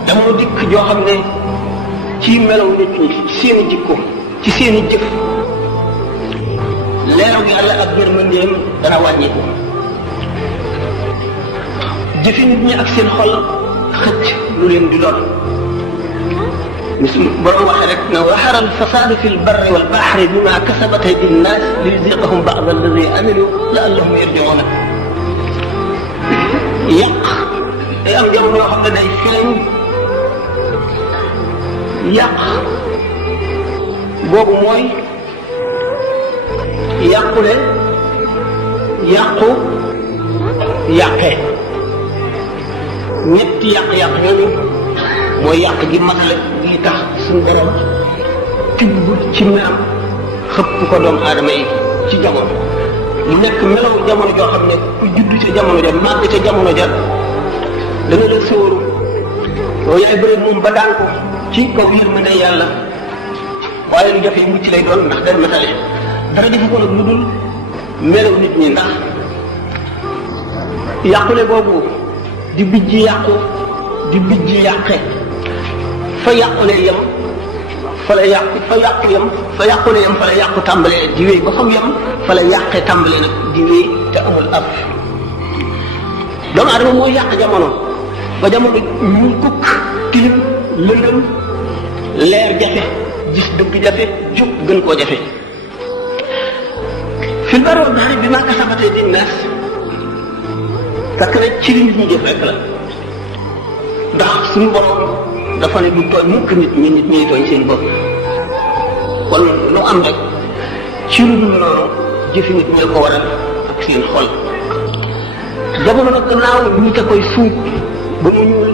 jamono dikk joo xam ne ci melaw nit ñi ci seeni jikko ci seeni jëf leeru yàlla ak yërmandeem dana wàññiku jëfi nit ñi ak seen xol xëcc lu leen di lor mis borom waxe rek ne wahara alfasadu fi lbarri walbahri bima kasabat aydi nnas liyuziqahum ba'd alladi amilu la'allahum yarji'una yàq day am jamono yoo xam ne day feeñ yàq boobu mooy yàqule yàqu yàqee ñetti yàq-yàq yooyu mooy yàq gi matale gi tax suñu borom tibb ci meram xëpp ko doomu aadama yi ci jamono mu nekk melaw jamono joo xam ne ku judd ca jamono ja màgg ca jamono ja da nga la sóoru yow yaay bëri moom ba daan ko ci kaw yërmande yàlla waaye lu jafe mucc lay doon ndax day matale dara defu ko nag lu dul melaw nit ñi ndax yàqule boobu di bijji yàqu di bijji yàqe fa yàqule yem fa la yàqu fa yàqu yem fa yàqule yem fa la yàqu tàmbalee di wéy ba xam yem fa la yàqe tàmbalee nag di wéy te amul ab doomu aadama mooy yàq jamono ba jamono ñu kukk tilim lëndëm leer jafe gis dëgg jafe jub gën koo jafe fil barri wal bahri bimaa kasabat aydi nnaas fekk na ci li nit ñi jëf rek la ndax suñu borom dafa ne du tooñ mukk nit ñi tooñ seen bopp kon lu am rek ci lu dul noonu jëfi nit ñi ko waral ak seen xol jamono nag gannaaw nit a koy suut ba mu ñuul